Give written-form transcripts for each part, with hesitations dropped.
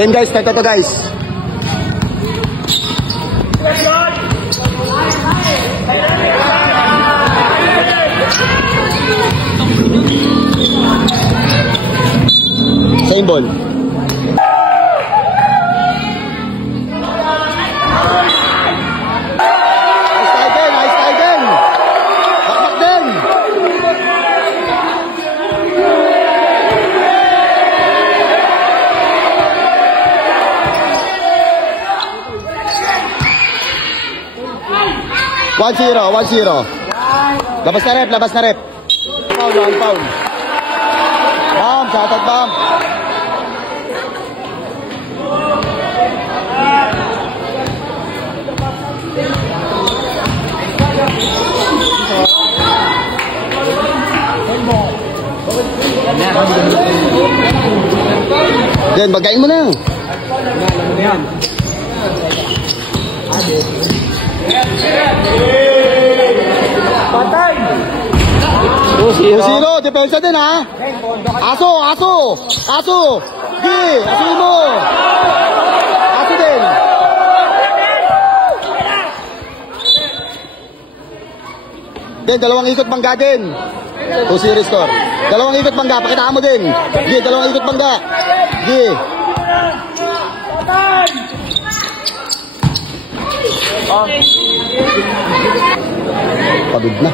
Game guys, start na to guys. Same ball. One zero. Labas na rep. Foul. Bam, shoutout bam. Then, bagayin mo na. Patay! 2-0, depensa din ha. Aso. Di, asuhin mo. Aso din. Then, dalawang ikot bangga din. 2-0 score. Dalawang ikot bangga, pakitaan mo din. Di, dalawang ikot bangga. Di. Pagod na.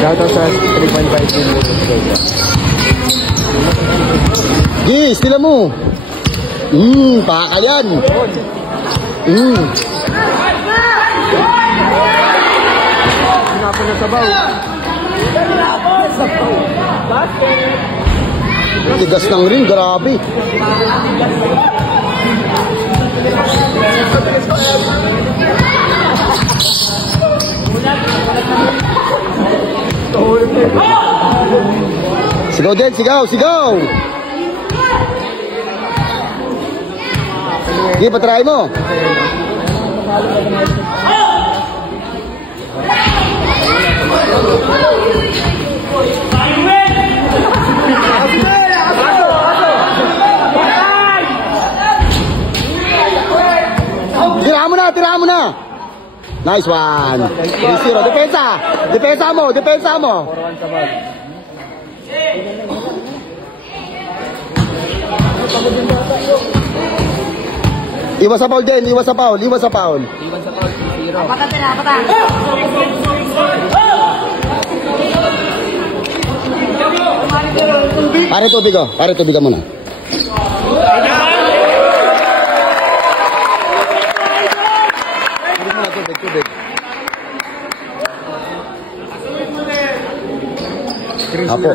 Shoutout sa 3.5 million. Gi, stila mo. Pakakayan. Sinapon na sabaw. Tigas ng ring, grabe. Sigaw din, sigaw. Sige, patry mo. Tira mo na. Nice one. 3-0. Depensa mo. Iwas sa foul din. Iwas sa foul. 3-0. Apatan. Pare tubig ka muna. Tubig. Apo.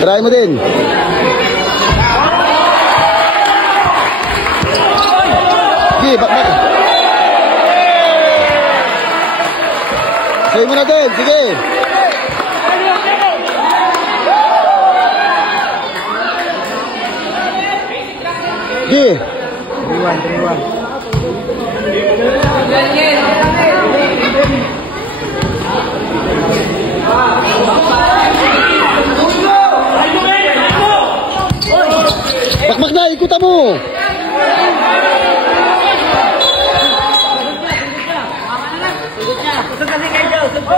Try mo din. Sige, bakit? Say mo na din, sige. Sige. 3-1. Bakbak na, ikutan mo.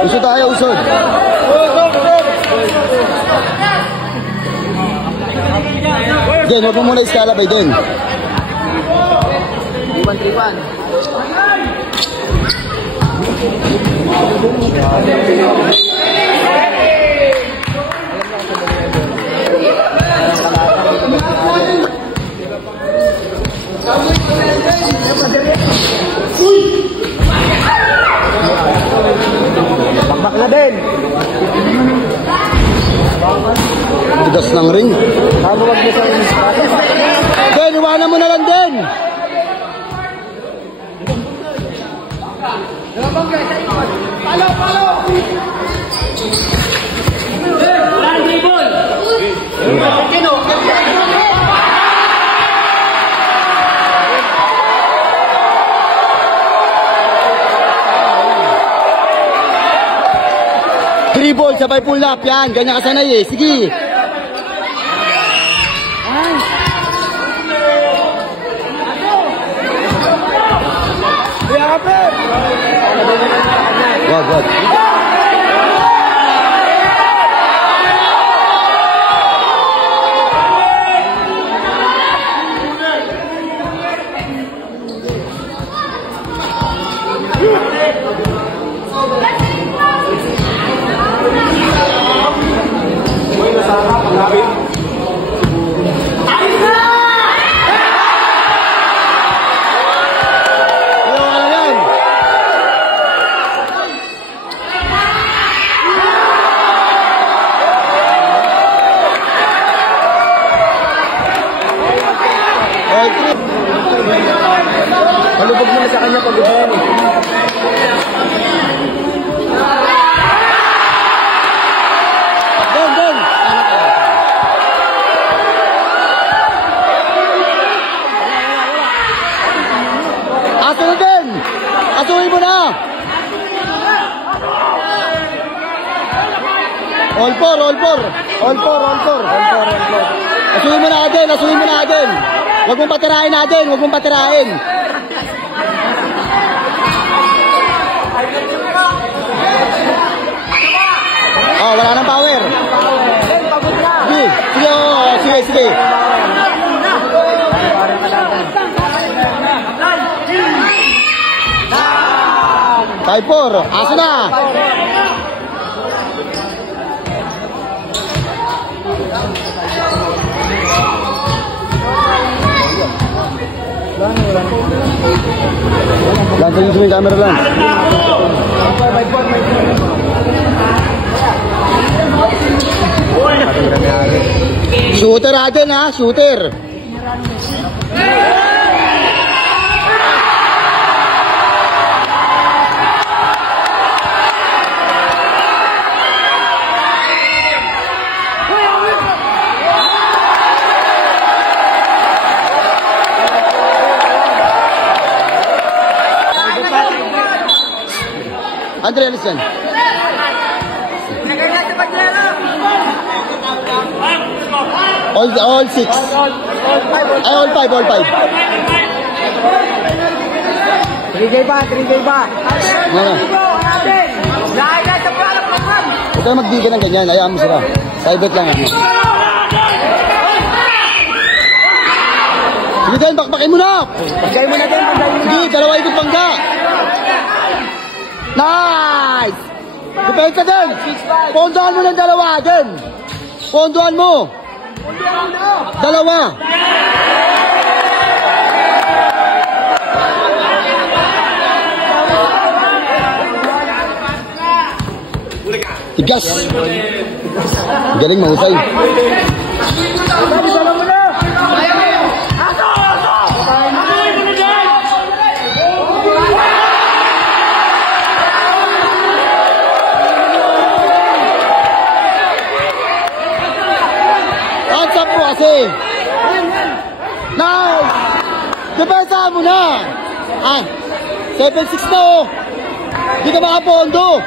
Usod tayo. Diyan, huwag mo muna iskalabay din. 3-1. Bakbak na din. Tigas ng ring. Wag mo sa Den, iwanan mo na lang din. Palo. sabay pull up. Yan, ganyan ka sanay eh. Sige. Wag. Malubog naman sa kanya pag yan eh. Doon. Aso na din. Asuhin mo na. All four. Asuhin mo na din. Huwag mong patirahin. Oh, wala nang power. Sige. 5-4. Aso na. Lantan yung camera lang. Shooter natin ha, shooter. Andre, listen. All 6. All 5. 3K ba? Ano? Huwag tayo magbigay ng ganyan. Hayaan mo sila. Private lang. Sige din, bakbakin mo na. Pagkay mo na din. Hindi, dalawa ikot bangga. Nice! Depensa din. Pondohan mo ng dalawa din. Pondohan mo. Dalawa. Tigas. Galing mahusay. Hands up mo kasi. Nice. Depensa mo na. 7-6 na oh. Hindi ka makapondo.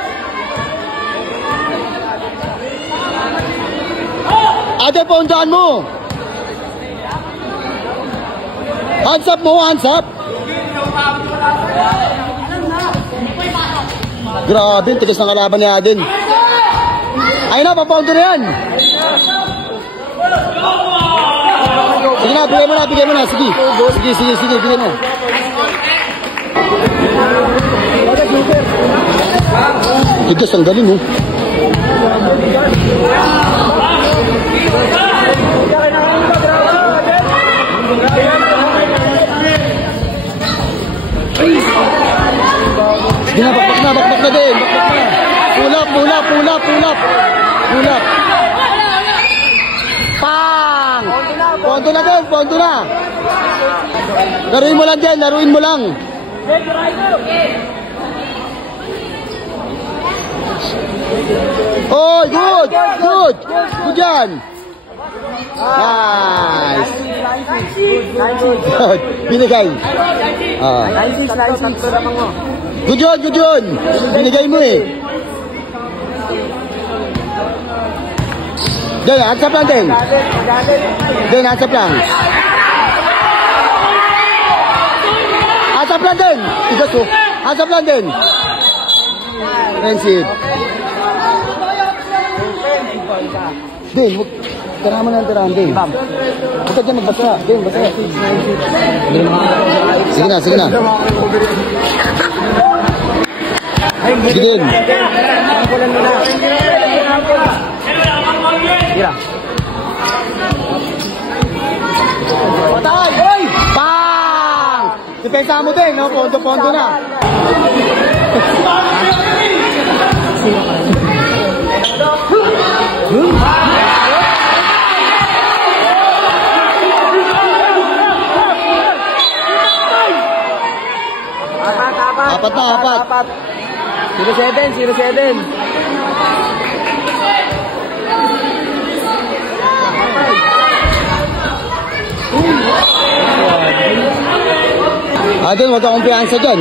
Ate, pondohan mo. Hands up mo, hands up. Grabe, tigas ng kalaban ni Aden. Ayun na, papondo na yan. Sige na, bigay mo na. Sige, bigay mo. Tigas, ang galing oh. Sige na, bakbak na din. Pull up. Pang! Pondo na. Laruin mo lang. Oh, good yan. Nice. Binigay. Good yun. Binigay mo eh. Den, hands up lang din. Den, hands up lang. Hands up lang din. Tigas ko. Hands up lang din. Defensive. Den, huwag. Tirahan mo na ang tirahan, Den. Huwag ka dyan magbasa. Den, basa. Sige na, sige na. Sige, Den. Patay! Hoy! Bang! Depensa mo din, no? Pondo-pondo na. Apat na, apat. 07. Adon, huwag kang kumpiyansa dyan.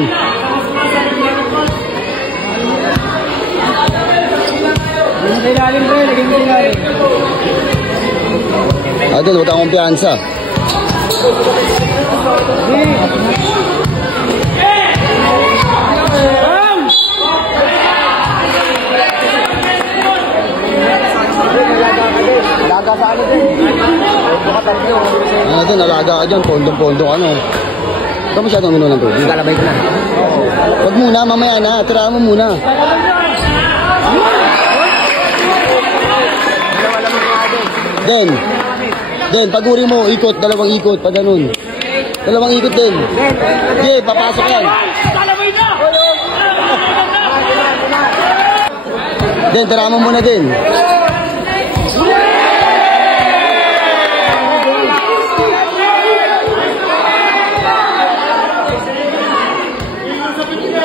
Adon, huwag kang kumpiyansa. Laga sa ano din. Ano din, nalaga ka dyan, pondong-pondong ano. Ikaw masyadong uminom ng tubig. Galabay ko na. Huwag muna, mamaya na. Tirahan mo muna. Den, pag-uri mo, ikot, dalawang ikot, pa ganun. Dalawang ikot din. Okay, papasok yan. Den, tirahan mo muna din.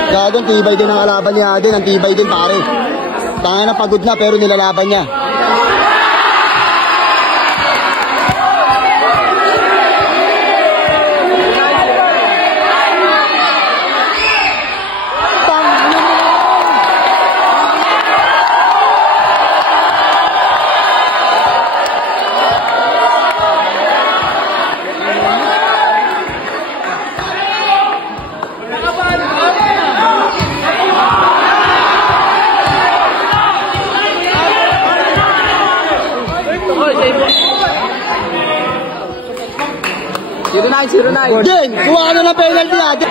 Gadon, tibay din ang kalaban ni Aden. Ang tibay din, pare. Tanga na pagod na, pero nilalaban niya. Den, kuha na ng penalty natin.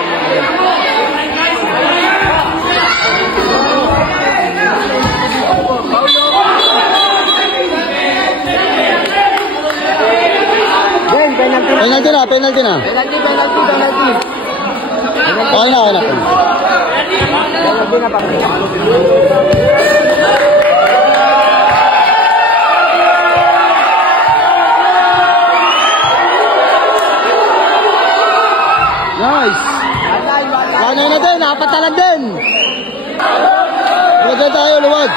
Den, penalty. Penalty na. Penalty. Okay na. Penalty na pa. Nice. Lanay na din, apat na lang din. Luwag tayo, luwag.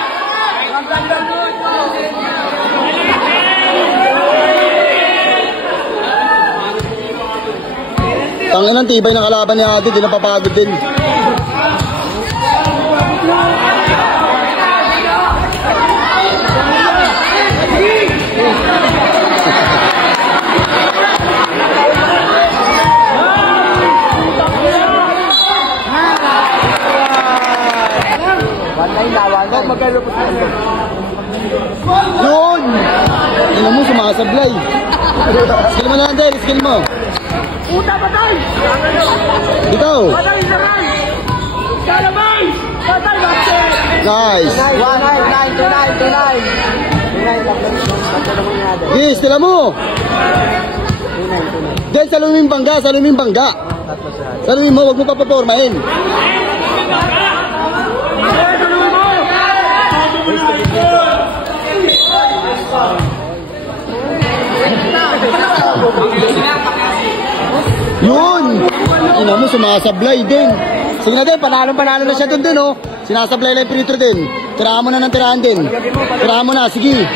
Tangin ang tibay ng kalaban ni Ate, di napapagod din. Yun! Tingnan mo, sumasablay. Skill mo na lang, Del. Skill mo. Puta, patay! Ikaw. Patay, saray! Kalabay! Patay, bakit? Nice. 29. Yes, tila mo. Del, salumin bangga. Salumin mo, wag mo papapormahin. Yun! Ina mo, sumasablay din. Sige na din, panalo na siya dun din, oh. Sinasablay lang yung free throw din. Tirahan mo na ng tirahan din. Tirahan mo na, sige.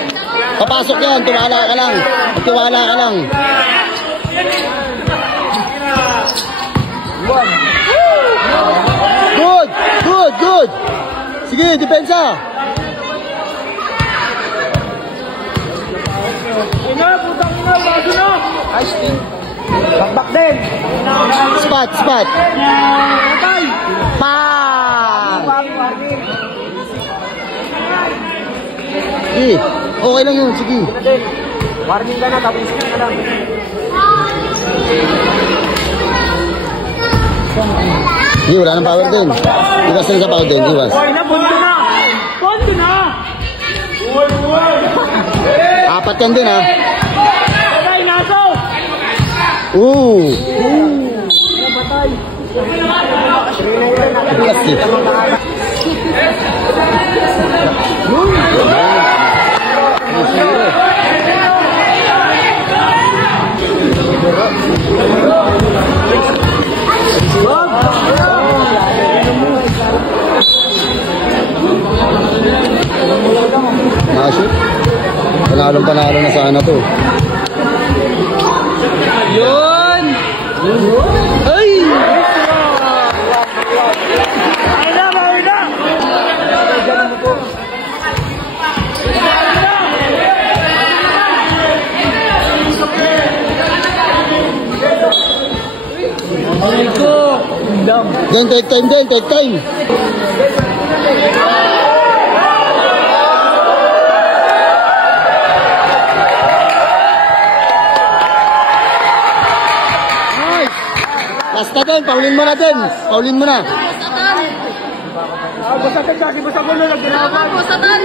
Papasok yan, tiwala ka lang. Tiwala ka lang. Good! Sige, depensa. Ice pin. Back din. Spot, spot. Patay. Bang! Warning. Sige, okay lang yun, sige. Warning ka na, tapos ka lang. Sige, wala nang power din. Iwas na sa power din, iwas. Boy na, pondo na. Pondo na. Apat yan din, ha? Patay, naso. Ooh! Patay. Kasi. Nashoot. Panalo na sana to. Yun! Ay! Ay na! Then take time din, take time. Last na din, paulin mo na din. Paulin mo na. Basagan kasi, basagan na nagkinaban. Basagan.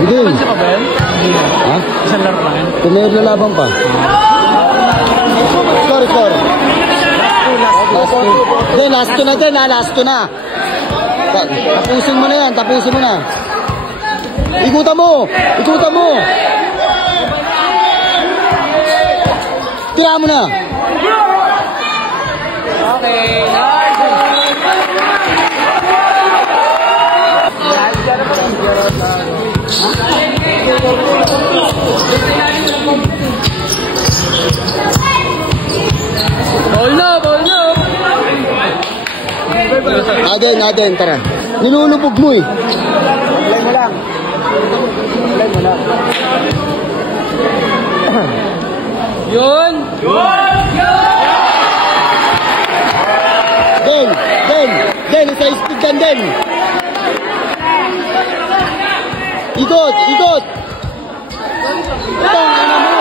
Hindi. Ha? Isang laro lang yan. Kung may lalaban pa. Score. Last two. Hindi, last two na din, ha? Last two na. Tapusin mo na yan, tapusin mo na. Ikutan mo! Ikutan mo! Tira mo na! Okay. Ball na! Aden, tara. Nilulubog mo eh. Play mo lang. Yun! Den, isa speed kan Den. Ikot. Itong, ano mo.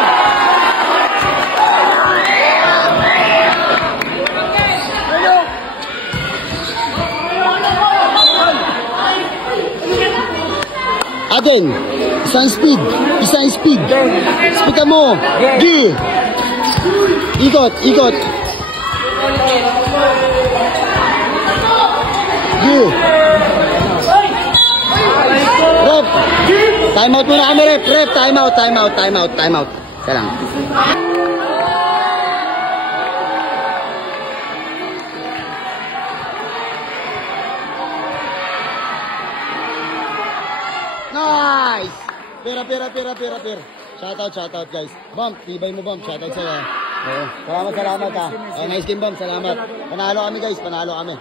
Aden, isang speed. Speed ka mo. Gi. Ikot. Gi. Rep. Time out muna kami, rep. Time out. Isa lang. Nice! Pera. Shoutout guys. Bump, tibay mo Bump. Shoutout sa'yo. Salamat ha. Nice game Bump, salamat. Panalo kami guys, panalo kami.